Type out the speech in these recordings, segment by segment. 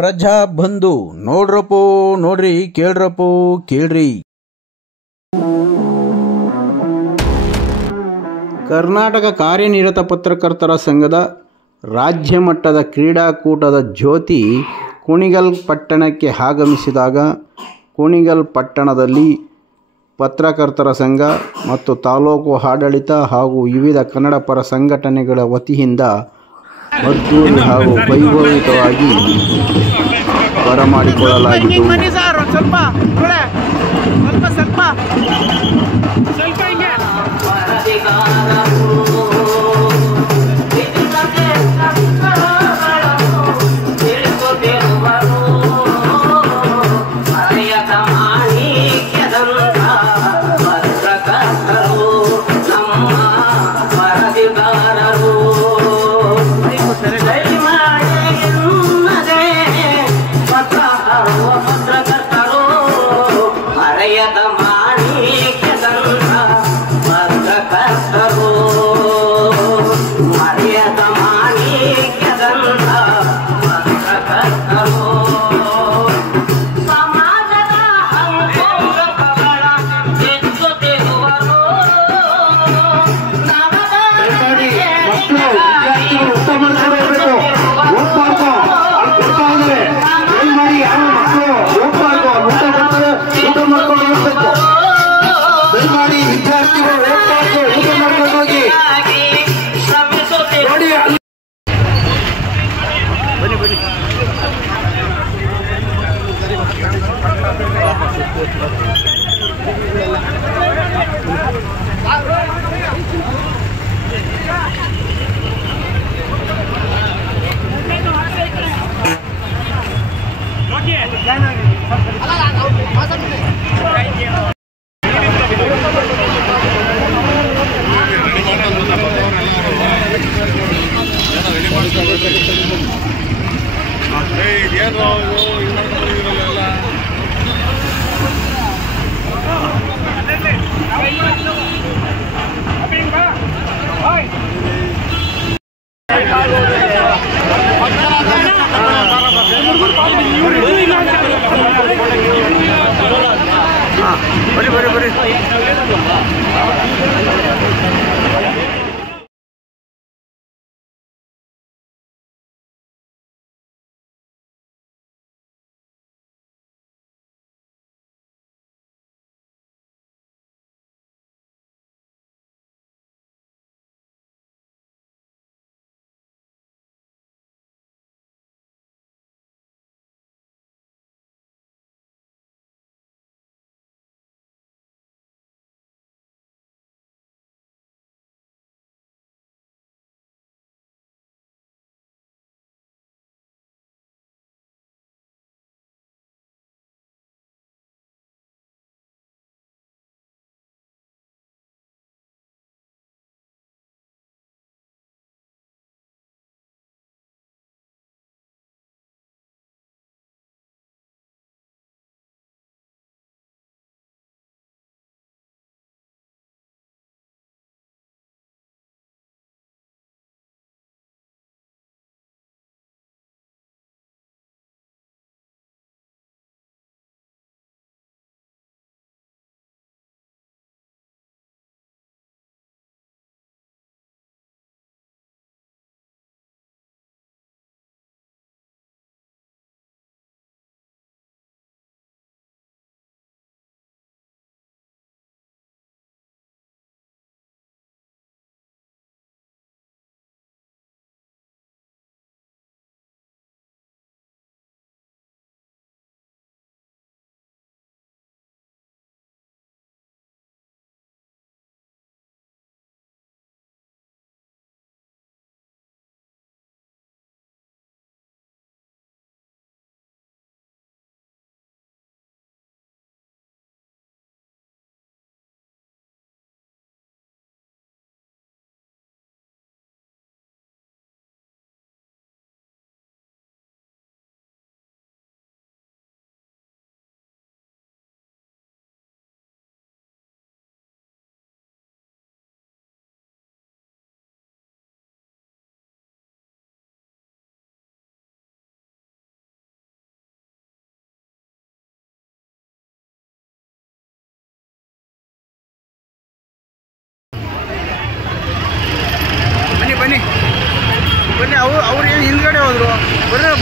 ಪ್ರಜಾ ಬಂಧು ನೋಡ್ರಪ್ಪೋ ನೋಡ್ರಿ ಕೇಳ್ರಪ್ಪೋ ಕೇಳ್ರಿ. ಕರ್ನಾಟಕ ಕಾರ್ಯನಿರತ ಪತ್ರಕರ್ತರ ಸಂಘದ ರಾಜ್ಯ ಮಟ್ಟದ ಕ್ರೀಡಾಕೂಟದ ಜ್ಯೋತಿ ಕುಣಿಗಲ್ ಪಟ್ಟಣಕ್ಕೆ ಆಗಮಿಸಿದಾಗ ಕುಣಿಗಲ್ ಪಟ್ಟಣದಲ್ಲಿ ಪತ್ರಕರ್ತರ ಸಂಘ ಮತ್ತು ತಾಲೂಕು ಆಡಳಿತ ಹಾಗೂ ವಿವಿಧ ಕನ್ನಡ ಪರ ಸಂಘಟನೆಗಳ ವತಿಯಿಂದ ಅದ್ದೂರಿ ಹಾಗೂ ವೈಭವಿತವಾಗಿ ಬರಮಾಡಿಕೊಳ್ಳಲಾಗಿತ್ತು.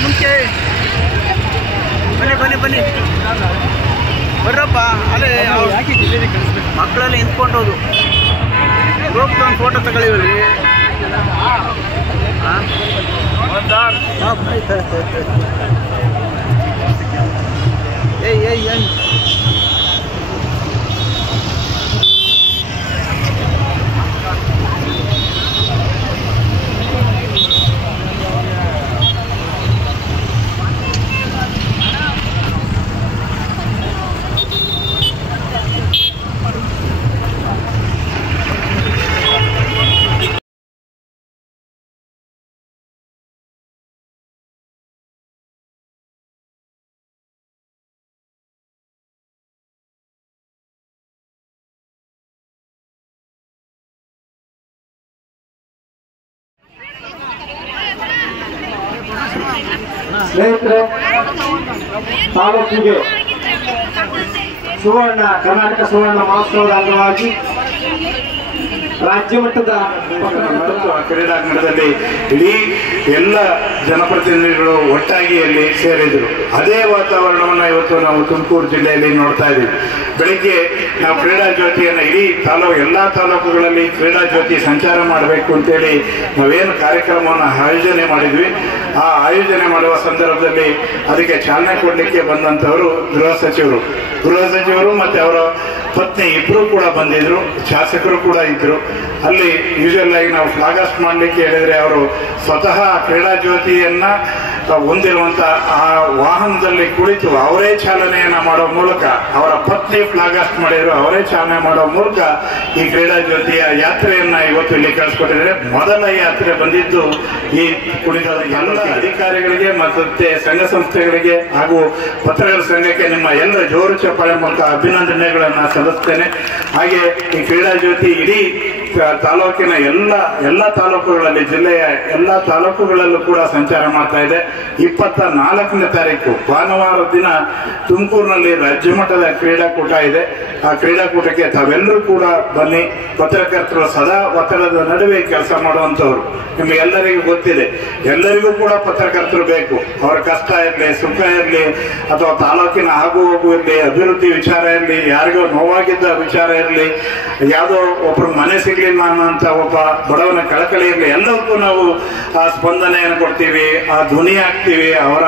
ಮುಂಚೆ ಬನ್ನಿ ಬನ್ನಿ ಬನ್ನಿ ಬರ್ರಪ್ಪ. ಅಲ್ಲೇ ಮಕ್ಕಳೆಲ್ಲ ನಿಂತ್ಕೊಂಡೋದು ಹೋಗ್ತಾ ಒಂದು ಫೋಟೋ ತಗೊಳ್ಳಿವಲ್ಲಿ. ಏಯ್ ಏಯ್ ಏಯ್ ಸ್ನೇಹಿತರೆ, ತಾಲೂಕಿಗೆ ಸುವರ್ಣ ಕರ್ನಾಟಕ ಸುವರ್ಣ ಮಹೋತ್ಸವದ ಅಂಗವಾಗಿ ರಾಜ್ಯ ಮಟ್ಟದ ಕ್ರೀಡಾಂಗಣದಲ್ಲಿ ಇಡೀ ಎಲ್ಲ ಜನಪ್ರತಿನಿಧಿಗಳು ಒಟ್ಟಾಗಿ ಅಲ್ಲಿ ಸೇರಿದ್ರು. ಅದೇ ವಾತಾವರಣವನ್ನು ಇವತ್ತು ನಾವು ತುಮಕೂರು ಜಿಲ್ಲೆಯಲ್ಲಿ ನೋಡ್ತಾ ಇದ್ದೀವಿ. ಬೆಳಿಗ್ಗೆ ನಾವು ಕ್ರೀಡಾ ಜ್ಯೋತಿಯನ್ನು ಇಡೀ ಎಲ್ಲ ತಾಲೂಕುಗಳಲ್ಲಿ ಕ್ರೀಡಾ ಜ್ಯೋತಿ ಸಂಚಾರ ಮಾಡಬೇಕು ಅಂತೇಳಿ ನಾವೇನು ಕಾರ್ಯಕ್ರಮವನ್ನು ಆಯೋಜನೆ ಮಾಡಿದ್ವಿ. ಆ ಆಯೋಜನೆ ಮಾಡುವ ಸಂದರ್ಭದಲ್ಲಿ ಅದಕ್ಕೆ ಚಾಲನೆ ಕೊಡಲಿಕ್ಕೆ ಬಂದಂಥವರು ಗೃಹ ಸಚಿವರು ಮತ್ತು ಅವರ ಪತ್ನಿ ಇಬ್ಬರು ಕೂಡ ಬಂದಿದ್ರು, ಶಾಸಕರು ಕೂಡ ಇದ್ರು. ಅಲ್ಲಿ ಯೂಶುವಲ್ ಆಗಿ ನಾವು ಫ್ಲಾಗ್ ಹಾಸ್ಟ್ ಮಾಡಲಿಕ್ಕೆ ಹೇಳಿದ್ರೆ ಅವರು ಸ್ವತಃ ಕ್ರೀಡಾ ಜ್ಯೋತಿಯನ್ನ ಹೊಂದಿರುವಂತ ಆ ವಾಹನದಲ್ಲಿ ಕುಳಿತು ಅವರೇ ಚಾಲನೆಯನ್ನ ಮಾಡೋ ಮೂಲಕ, ಅವರ ಪತ್ನಿ ಫ್ಲಾಗ್ ಹಾಸ್ಟ್ ಮಾಡಿದ್ರು, ಅವರೇ ಚಾಲನೆ ಮಾಡೋ ಮೂಲಕ ಈ ಕ್ರೀಡಾ ಜ್ಯೋತಿಯ ಯಾತ್ರೆಯನ್ನ ಇವತ್ತು ಇಲ್ಲಿ ಕಳಿಸ್ಕೊಟ್ಟಿದ್ದಾರೆ. ಮೊದಲ ಯಾತ್ರೆ ಬಂದಿದ್ದು ಈ ಕುಣಿಗಲ್ ಎಲ್ಲ ಅಧಿಕಾರಿಗಳಿಗೆ ಮತ್ತೆ ಸಂಘ ಸಂಸ್ಥೆಗಳಿಗೆ ಹಾಗೂ ಪತ್ರಕರ್ತರ ಸಂಘಕ್ಕೆ ನಿಮ್ಮ ಎಲ್ಲ ಜೋರು ಚಪ್ಪಾಳೆ ಮೂಲಕ ಅಭಿನಂದನೆಗಳನ್ನ ಸಲ್ಲಿಸ್ತೇನೆ. ಹಾಗೆ ಈ ಕ್ರೀಡಾ ಜ್ಯೋತಿ ಇಡೀ ತಾಲೂಕಿನ ಎಲ್ಲ ತಾಲೂಕುಗಳಲ್ಲಿ, ಜಿಲ್ಲೆಯ ಎಲ್ಲ ತಾಲೂಕುಗಳಲ್ಲೂ ಕೂಡ ಸಂಚಾರ ಮಾಡ್ತಾ ಇದೆ. 24ನೇ ತಾರೀಕು ಭಾನುವಾರ ದಿನ ತುಮಕೂರಿನಲ್ಲಿ ರಾಜ್ಯ ಮಟ್ಟದ ಕ್ರೀಡಾಕೂಟ ಇದೆ. ಆ ಕ್ರೀಡಾಕೂಟಕ್ಕೆ ತಾವೆಲ್ಲರೂ ಕೂಡ ಬನ್ನಿ. ಪತ್ರಕರ್ತರು ಸದಾ ಒತ್ತಡದ ನಡುವೆ ಕೆಲಸ ಮಾಡುವಂತವ್ರು, ನಿಮಗೆಲ್ಲರಿಗೂ ಗೊತ್ತಿದೆ. ಎಲ್ಲರಿಗೂ ಕೂಡ ಪತ್ರಕರ್ತರು ಬೇಕು. ಅವರ ಕಷ್ಟ ಇರಲಿ, ಸುಖ ಇರಲಿ, ಅಥವಾ ತಾಲೂಕಿನ ಆಗು ಹೋಗು ಇರಲಿ, ಅಭಿವೃದ್ಧಿ ವಿಚಾರ ಇರಲಿ, ಯಾರಿಗೋ ನೋವಾಗಿದ್ದ ವಿಚಾರ ಇರಲಿ, ಯಾವುದೋ ಒಬ್ರು ಮನೆ ಸಿಗ್ಲಿಲ್ಲ ಅಂತ ಒಬ್ಬ ಬಡವನ ಕಳಕಳಿ ಇರಲಿ, ಎಲ್ಲರಿಗೂ ನಾವು ಆ ಸ್ಪಂದನೆಯನ್ನು ಕೊಡ್ತೀವಿ, ಆ ಧ್ವನಿ ಹಾಕ್ತೀವಿ, ಅವರ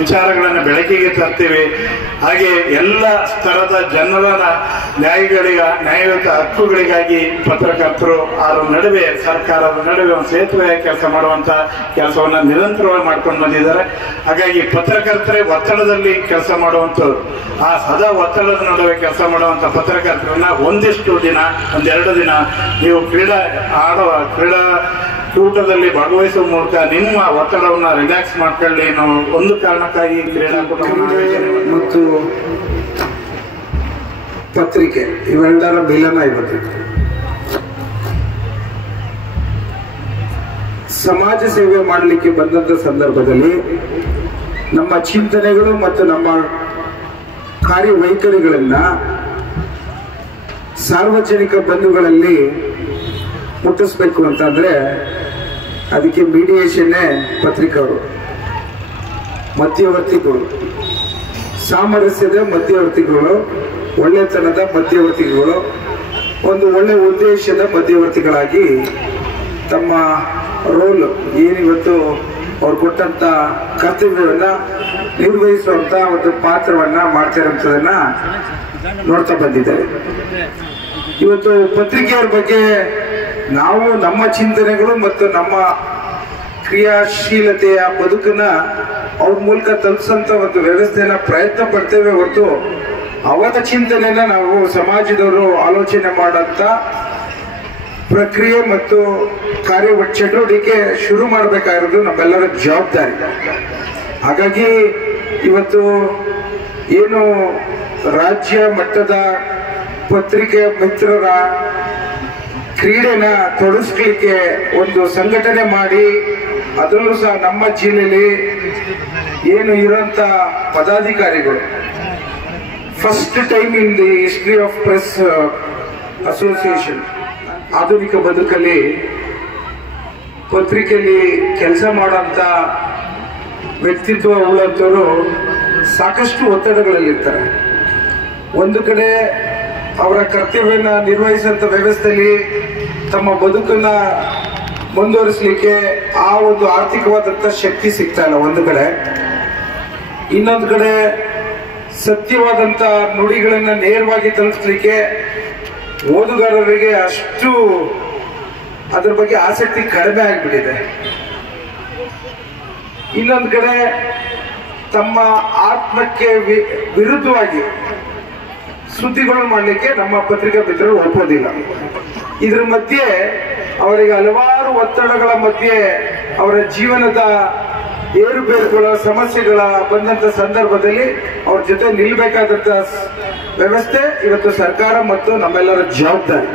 ವಿಚಾರಗಳನ್ನು ಬೆಳಕಿಗೆ ತರ್ತೀವಿ. ಹಾಗೆ ಎಲ್ಲ ಸ್ತರದ ಜನರ ನ್ಯಾಯಯುತ ಹಕ್ಕುಗಳಿಗಾಗಿ ಪತ್ರಕರ್ತರು ಅದರ ನಡುವೆ, ಸರ್ಕಾರದ ನಡುವೆ ಒಂದು ಸೇತುವೆ ಕೆಲಸ ಮಾಡುವಂತ ಕೆಲಸವನ್ನ ನಿರಂತರವಾಗಿ ಮಾಡ್ಕೊಂಡು ಬಂದಿದ್ದಾರೆ. ಹಾಗಾಗಿ ಪತ್ರಕರ್ತರೇ ಒತ್ತಡದಲ್ಲಿ ಕೆಲಸ ಮಾಡುವಂಥವ್ರು, ಆ ಸದಾ ಒತ್ತಡದ ನಡುವೆ ಕೆಲಸ ಮಾಡುವಂತ ಪತ್ರಕರ್ತರನ್ನ ಒಂದಿಷ್ಟು ದಿನ, ಒಂದೆರಡು ದಿನ ನೀವು ಕ್ರೀಡಾಕೂಟದಲ್ಲಿ ಭಾಗವಹಿಸುವ ಮೂಲಕ ನಿಮ್ಮ ಒತ್ತಡವನ್ನು ರಿಲ್ಯಾಕ್ಸ್ ಮಾಡ್ಕೊಳ್ಳಿ. ನಾವು ಒಂದು ಕಾರಣಕ್ಕಾಗಿ ಕ್ರೀಡಾಕೂಟ ಮತ್ತು ಪತ್ರಿಕೆ ಇವೆಲ್ಲರ ಮಿಲನ ಇವತ್ತು. ಸಮಾಜ ಸೇವೆ ಮಾಡಲಿಕ್ಕೆ ಬಂದಂತ ಸಂದರ್ಭದಲ್ಲಿ ನಮ್ಮ ಚಿಂತನೆಗಳು ಮತ್ತು ನಮ್ಮ ಕಾರ್ಯವೈಖರಿಗಳನ್ನ ಸಾರ್ವಜನಿಕ ಬಂಧುಗಳಲ್ಲಿ ಮುಟ್ಟಿಸ್ಬೇಕು ಅಂತಂದ್ರೆ ಅದಕ್ಕೆ ಮೀಡಿಯೇಷನ್ನೇ ಪತ್ರಿಕೆಗಳು, ಮಧ್ಯವರ್ತಿಗಳು, ಸಾಮರಸ್ಯದ ಮಧ್ಯವರ್ತಿಗಳು, ಒಳ್ಳೆತನದ ಮಧ್ಯವರ್ತಿಗಳು, ಒಂದು ಒಳ್ಳೆ ಉದ್ದೇಶದ ಮಧ್ಯವರ್ತಿಗಳಾಗಿ ತಮ್ಮ ರೋಲ್ ಏನಿವತ್ತು ಅವ್ರು ಕೊಟ್ಟಂತ ಕರ್ತವ್ಯವನ್ನ ನಿರ್ವಹಿಸುವಂತ ಒಂದು ಪಾತ್ರವನ್ನ ಮಾಡ್ತಾ ಇರುವಂತದನ್ನ ನೋಡ್ತಾ ಬಂದಿದ್ದಾರೆ. ಇವತ್ತು ಪತ್ರಿಕೆಯವ್ರ ಬಗ್ಗೆ ನಾವು ನಮ್ಮ ಚಿಂತನೆಗಳು ಮತ್ತು ನಮ್ಮ ಕ್ರಿಯಾಶೀಲತೆಯ ಬದುಕನ್ನ ಅವ್ರ ಮೂಲಕ ತಲುಪಿಸಂತ ಒಂದು ವ್ಯವಸ್ಥೆಯನ್ನ ಪ್ರಯತ್ನ ಪಡ್ತೇವೆ ಹೊರತು ಅವರ ಚಿಂತನೆಯನ್ನ ನಾವು ಸಮಾಜದವರು ಆಲೋಚನೆ ಮಾಡಂತ ಪ್ರಕ್ರಿಯೆ ಮತ್ತು ಚಟುವಟಿಕೆ ಶುರು ಮಾಡಬೇಕಾಗಿರೋದು ನಮ್ಮೆಲ್ಲರ ಜವಾಬ್ದಾರಿ. ಹಾಗಾಗಿ ಇವತ್ತು ಏನು ರಾಜ್ಯ ಮಟ್ಟದ ಪತ್ರಿಕೆ ಮಿತ್ರರ ಕ್ರೀಡೆನ ತೊಡಗಿಸ್ಲಿಕ್ಕೆ ಒಂದು ಸಂಘಟನೆ ಮಾಡಿ, ಅದರಲ್ಲೂ ಸಹ ನಮ್ಮ ಜಿಲ್ಲೆಯಲ್ಲಿ ಏನು ಇರೋಂಥ ಪದಾಧಿಕಾರಿಗಳು first time in the history of press association ಆಧುನಿಕ ಬದುಕಲ್ಲಿ ಪತ್ರಿಕೆಯಲ್ಲಿ ಕೆಲಸ ಮಾಡೋಂಥ ವ್ಯಕ್ತಿತ್ವ ಉಳ್ಳಂಥವರು ಸಾಕಷ್ಟು ಒತ್ತಡಗಳಲ್ಲಿರ್ತಾರೆ. ಒಂದು ಕಡೆ ಅವರ ಕರ್ತವ್ಯನ ನಿರ್ವಹಿಸುವಂಥ ವ್ಯವಸ್ಥೆಯಲ್ಲಿ ತಮ್ಮ ಬದುಕನ್ನ ಮುಂದುವರಿಸಲಿಕ್ಕೆ ಆ ಒಂದು ಆರ್ಥಿಕವಾದಂಥ ಶಕ್ತಿ ಸಿಗ್ತಾ ಇಲ್ಲ ಒಂದು ಕಡೆ. ಇನ್ನೊಂದು ಕಡೆ ಸತ್ಯವಾದಂಥ ನುಡಿಗಳನ್ನ ನೇರವಾಗಿ ತಲುಪಿಸಲಿಕ್ಕೆ ಓದುಗಾರರಿಗೆ ಅಷ್ಟು ಅದ್ರ ಬಗ್ಗೆ ಆಸಕ್ತಿ ಕಡಿಮೆ ಆಗಿಬಿಟ್ಟಿದೆ. ಇನ್ನೊಂದು ಕಡೆ ತಮ್ಮ ಆತ್ಮಕ್ಕೆ ವಿರುದ್ಧವಾಗಿ ಸುದ್ದಿಗಳನ್ನು ಮಾಡಲಿಕ್ಕೆ ನಮ್ಮ ಪತ್ರಿಕಾ ಮಿತ್ರರು ಒಪ್ಪೋದಿಲ್ಲ. ಇದ್ರ ಮಧ್ಯೆ ಅವರಿಗೆ ಹಲವಾರು ಒತ್ತಡಗಳ ಮಧ್ಯೆ ಅವರ ಜೀವನದ ಏರುಪೇರುಗಳ ಸಮಸ್ಯೆಗಳ ಬಂದಂತ ಸಂದರ್ಭದಲ್ಲಿ ಅವ್ರ ಜೊತೆ ನಿಲ್ಲಬೇಕಾದಂತ ವ್ಯವಸ್ಥೆ ಇವತ್ತು ಸರ್ಕಾರ ಮತ್ತು ನಮ್ಮೆಲ್ಲರ ಜವಾಬ್ದಾರಿ.